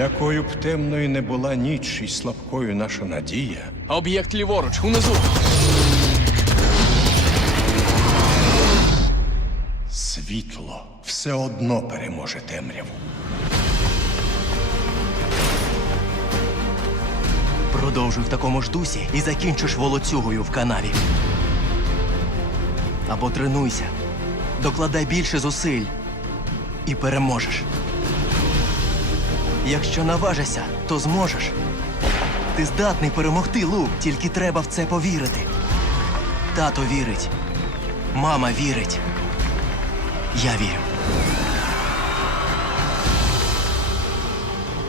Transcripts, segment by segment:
Якою б темною не була ніч і слабкою наша надія, Об'єкт ліворуч, унизу. світло все одно переможе темряву. Продовжуй в такому ж дусі і закінчиш волоцюгою в канаві. Або тренуйся, докладай більше зусиль і переможеш. Якщо наважишся, то зможеш. Ти здатний перемогти, Лук, тільки треба в це повірити. Тато вірить, мама вірить. Я вірю.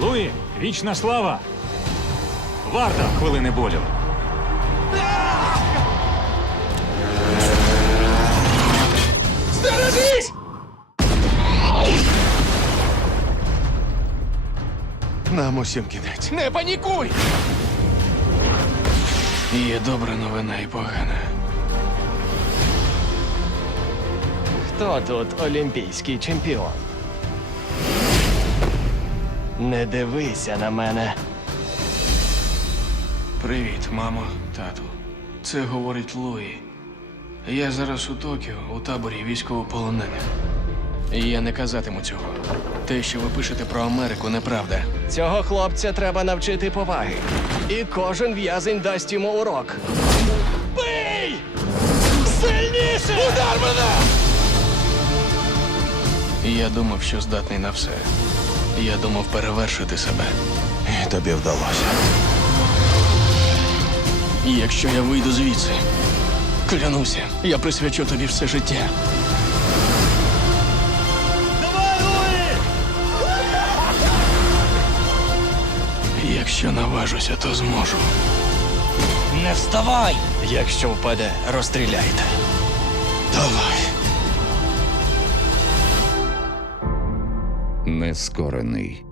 Луї, вічна слава! Варта хвилини болю. Нам усім кінець. Не панікуй! Є добра новина і погана. Хто тут олімпійський чемпіон? Не дивися на мене. Привіт, мамо, тату. Це говорить Луї. Я зараз у Токіо, у таборі військовополонених. Я не казатиму цього. Те, що ви пишете про Америку, неправда. Цього хлопця треба навчити поваги. І кожен в'язень дасть йому урок. Бий! Сильніше! Удар мене! Я думав, що здатний на все. Я думав перевершити себе. І тобі вдалося. І якщо я вийду звідси, клянуся, я присвячу тобі все життя. Якщо наважуся, то зможу. Не вставай! Якщо впаде, розстріляйте. Давай. Нескорений.